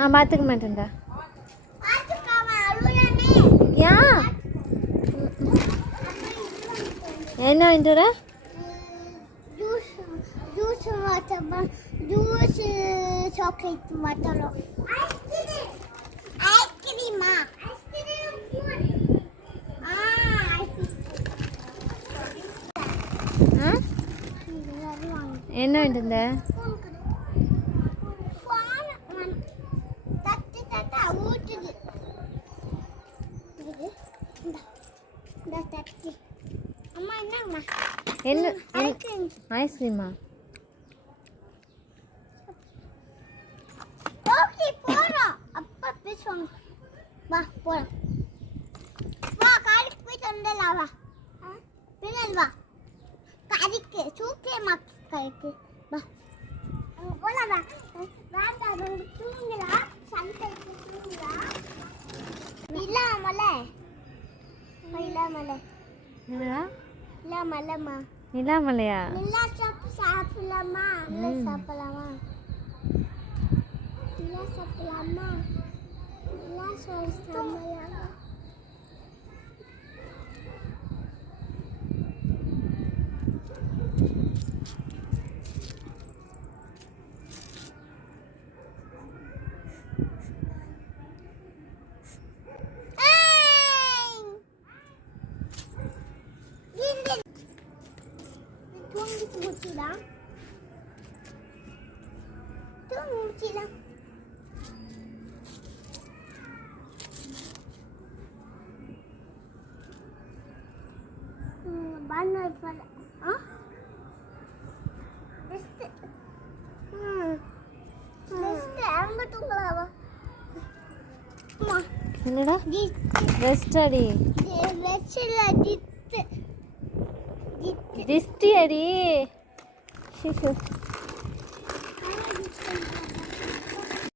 நான் பார்த்துக்க மாட்டேன்டா. ஏன் என்ன வாங்கிட்டு வர? ஜூஸ் சாக்லேட் மாட்டோம். ஐஸ்கிரீமா? என்ன வாங்கிட்டு வந்த? என்ன ஐஸ்கிரீமா? ஓகே போறோம். அப்பா பேசுவாங்க. வா போறோம். வா காருக்கு போய் தந்தலாம். வா பின்னாடி வா. காருக்கு சூக்கே மாக்கு காருக்கு வா. போலாம் வா. வேண்டாம் ரொம்ப தூங்குறா. சண்டைக்கு தூங்குறா. இல்லாமல என்னடா? இல்லாமலமா நிலாமலையா? நிலா சாப்பிடலாமா? நிலா சாப்பிடலாமா? நிலா சாப்பிடலாமா? நிலா சாப்பிடலாமா? தூங்கிடலாம். பண்ண என்னடா ரெஸ்ட் அடி. திஷ்டி அடி.